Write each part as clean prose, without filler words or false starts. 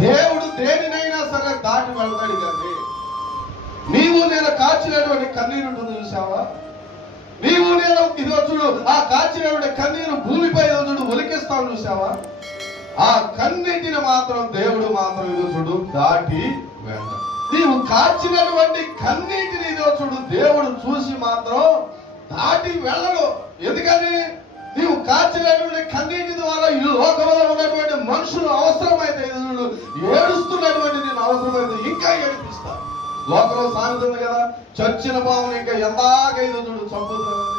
దేవుడు దేనినైనా సరే దాటి వెళ్తాడు. కానీ నీవు నేను కాచినటువంటి కన్నీరు ఉంటుంది చూసావా? నీవు నేను ఈరోజు ఆ కాచినటువంటి కన్నీరు భూమిపై ఈరోజు ఒలికిస్తావు చూసావా? ఆ కన్నీటిని మాత్రం దేవుడు మాత్రం ఈరోజు దాటి వెళ్తాడు. నీవు కాచినటువంటి కన్నీటిని ఈరోజు దేవుడు చూసి మాత్రం దాటి వెళ్ళడు. ఎందుకని? నీవు కాచినటువంటి కన్నీటి ద్వారా ఈ లోకంలో ఉన్నటువంటి మనుషులు అవసరమైతే ఏడుస్తున్నటువంటి నేను అవసరమైతే ఇంకా ఏడిపిస్తా. లోకంలో సామెత ఉంది కదా, చచ్చిన పాముని ఇంకా ఎందాక ఈరోజు చంపుతున్నాను.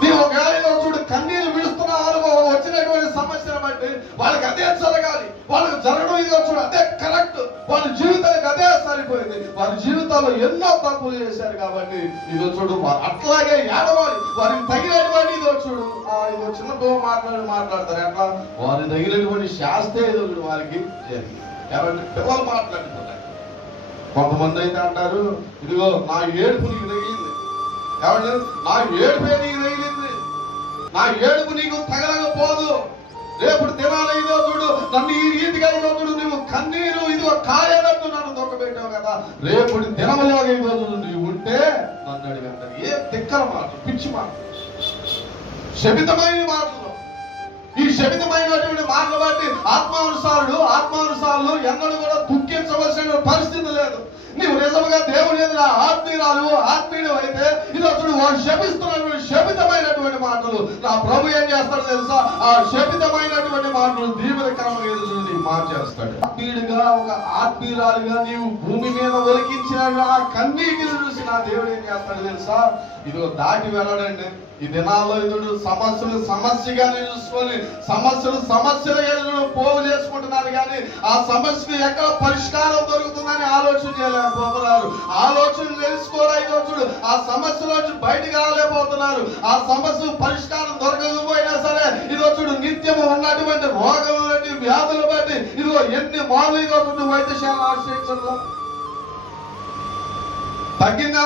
నీవు ఒకవేళ చూడు కన్నీరు విడుస్తున్న అనుభవం వచ్చినటువంటి సమస్యను బట్టి వాళ్ళకి అదే జరగాలి, వాళ్ళకి జరగడం ఇదో చూడు అదే కరెక్ట్, వాళ్ళ జీవితానికి అదే సరిపోయింది. వారి జీవితాల్లో ఎన్నో తప్పులు చేశారు కాబట్టి ఇదో చూడు అట్లాగే ఏడవాలి. వారికి తగినటువంటి ఇదో చూడు ఇదో చిన్న పిల్లలు మాట్లాడతారు ఎట్లా, వారికి తగినటువంటి శాస్త్రే ఇదో చూడు వారికి జరిగింది. కాబట్టి పిల్లలు మాట్లాడుతున్నారు. కొంతమంది అయితే అంటారు, ఇదిగో నా ఏడుపు నీకు తగిలింది, కాబట్టి నా ఏడుపే నీకు తగిలింది, నా ఏడుపు నీకు తగలకపోదు. రేపు దినాలు ఇదో చూడు నన్ను ఈ రీతిగా ఇదో చూడు నువ్వు కన్నీరు ఇదిగో కాయనట్టు నన్ను దొక్కబెట్టావు కదా, రేపు దినములో ఇదో చూడు నీవు ఉంటే నన్ను అడిగి అంటారు. ఏ తిక్కల మాటలు, పిచ్చి మాటలు, శపితమైన మాటలు. ఈ శపితమైనటువంటి మాటలు బట్టి ఆత్మానుసారులు ఎన్నడూ కూడా దుఃఖించవలసిన పరిస్థితి లేదు. నీవు నిజంగా దేవుని ఎదుట ఆత్మీయుడు అయితే ఇదో చూడు వాడు శపిస్తున్నటువంటి శపితమైనటువంటి మాటలు నా ప్రభు ఏం చేస్తాడు తెలుసా? ఆ శపితమైనటువంటి మాటలు దీవెనకరమైన ఎదురు మార్చేస్తాడు. ఆత్మీయుడిగా ఒక ఆత్మీయురాలుగా నీవు భూమి మీద ఒలికించిన ఆ కన్నీటిని చూసి నా దేవుడు ఏం చేస్తాడు తెలుసా? ఇదిగో దాటి వెళ్ళడండి. ఈ దినాల్లో ఇదుడు సమస్యగానే చూసుకొని సమస్యలుగా పోగు చేసుకుంటున్నారు. కానీ ఆ సమస్యకు ఎక్కడ పరిష్కారం దొరుకుతుందని ఆలోచన చేయలేకపోతున్నారు. ఆలోచన తెలుసుకోరా ఇదో చూడు ఆ సమస్యలోంచి బయటకు రాలేకపోతున్నారు. ఆ సమస్యకు పరిష్కారం దొరకకపోయినా సరే ఇదో చూడు నిత్యము ఉన్నటువంటి రోగం బట్టి వ్యాధులు బట్టి ఇదిగో ఎన్ని మార్లు ఇదో చూడు వైద్యశాల ఆశ్రయించడంలో తగ్గిందా?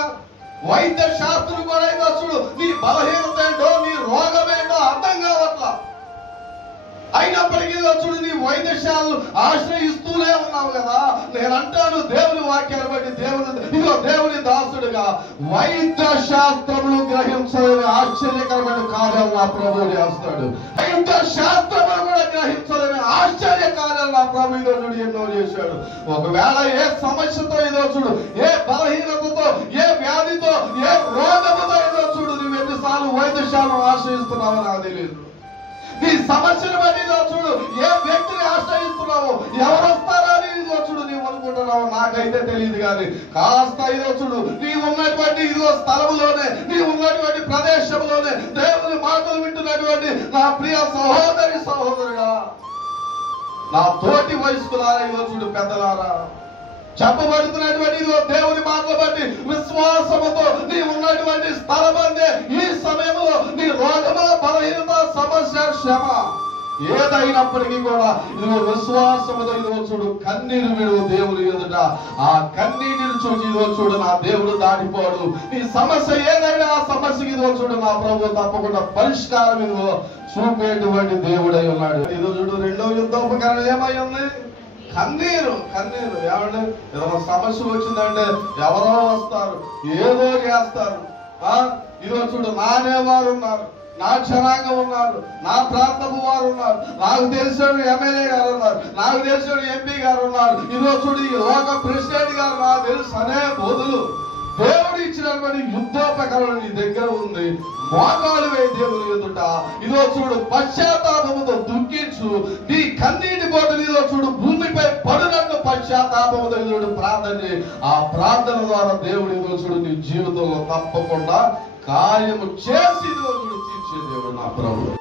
వైద్య శాస్త్రం కూడా ఇదో చూడు నీ బలహీనత ఏంటో నీ రోగం ఏంటో అర్థం కావట్లా. అయినప్పటికీ చూడు నీ వైద్యశాలను ఆశ్రయిస్తూనే ఉన్నావు కదా. నేను అంటాను దేవుని వాక్యాన్ని బట్టి దేవుని దాసుడుగా వైద్య శాస్త్రములు గ్రహించలేని ఆశ్చర్యకరమైన కార్యాలు నా ప్రభువు చేస్తాడు. వైద్య శాస్త్రములు కూడా గ్రహించలేని ఆశ్చర్య కార్యాలు నా ప్రభు ఇదో చూడు ఎన్నో చేశాడు. ఒకవేళ ఏ సమస్యతో ఇదో చూడు, ఏ బలహీనతతో, ఏ వ్యాధితో, ఏ రోగముతో ఇదో చూడు నువ్వు ఎన్నిసార్లు వైద్యశాలను ఆశ్రయిస్తున్నావో నాకు తెలియదు. నీ సమస్యను బట్టి ఇదో చూడు ఏ వ్యక్తిని ఆశ్రయిస్తున్నావు, ఎవరు వస్తారా అని ఇదో చూడు నీవు అనుకుంటున్నావు నాకైతే తెలియదు. కానీ కాస్త ఇదో చూడు నీ ఉన్నటువంటి ఇదిగో స్థలములోనే, నీ ఉన్నటువంటి ప్రదేశంలోనే దేవుని మాటలు వింటున్నటువంటి నా ప్రియ సహోదరుగా, నా తోటి వయస్కులారా ఇదో చూడు పెద్దలారా, చెప్పబడుతున్నటువంటి ఇదిగో దేవుని మాటలు బట్టి విశ్వాసముతో నీ ఉన్నటువంటి స్థలమందే ఈ సమయంలో నీ రోగమా, బలహీనత, సమస్య, శ్రమ ఏదైనప్పటికీ కూడా ఇదిగో విశ్వాసముతో ఇదిగో చూడు కన్నీరు విడువు దేవుని ఎదుట. ఆ కన్నీటిని చూసి ఇదిగో చూడు నా దేవుడు దాటిపోడు. నీ సమస్య ఏదైనా ఆ సమస్యకి ఇదిగో చూడు నా ప్రభు తప్పకుండా పరిష్కారం ఇదిగో చూపేటువంటి దేవుడై ఉన్నాడు. ఇదిగో చూడు రెండో యుద్ధోపకరణం ఏమై ఉంది? కన్నీరు. ఏమంటే ఏదైనా సమస్య వచ్చిందంటే ఎవరో వస్తారు, ఏదో చేస్తారు. ఇదో చూడు నానేవారు ఉన్నారు, నా జనాంగం ఉన్నారు, నా ప్రాంతపు వారు ఉన్నారు, నాకు తెలిసిన ఎమ్మెల్యే గారు ఉన్నారు, నాకు తెలిసిన ఎంపీ గారు ఉన్నారు, ఇదో చూడు ఈ లోక ప్రెసిడెంట్ గారు నాకు తెలుసు అనే బోధులు. దేవుడు ఇచ్చినటువంటి యుద్ధోపకరణం నీ దగ్గర ఉంది, మోకాలు వేయి దేవుని ఎదుట. ఇదో చూడు పశ్చాత్తాపముతో దుఃఖించు, నీ కన్నీటి బోటలు ఇదో చూడు భూమిపై పడినట్టు పశ్చాత్తాపముతో ఇదో ప్రార్థన చేయి. ఆ ప్రార్థన ద్వారా దేవుడు ఇదో చూడు నీ జీవితంలో తప్పకుండా కార్యము చేసి ఇదో చూడు తీర్చే దేవుడు నా ప్రభువు.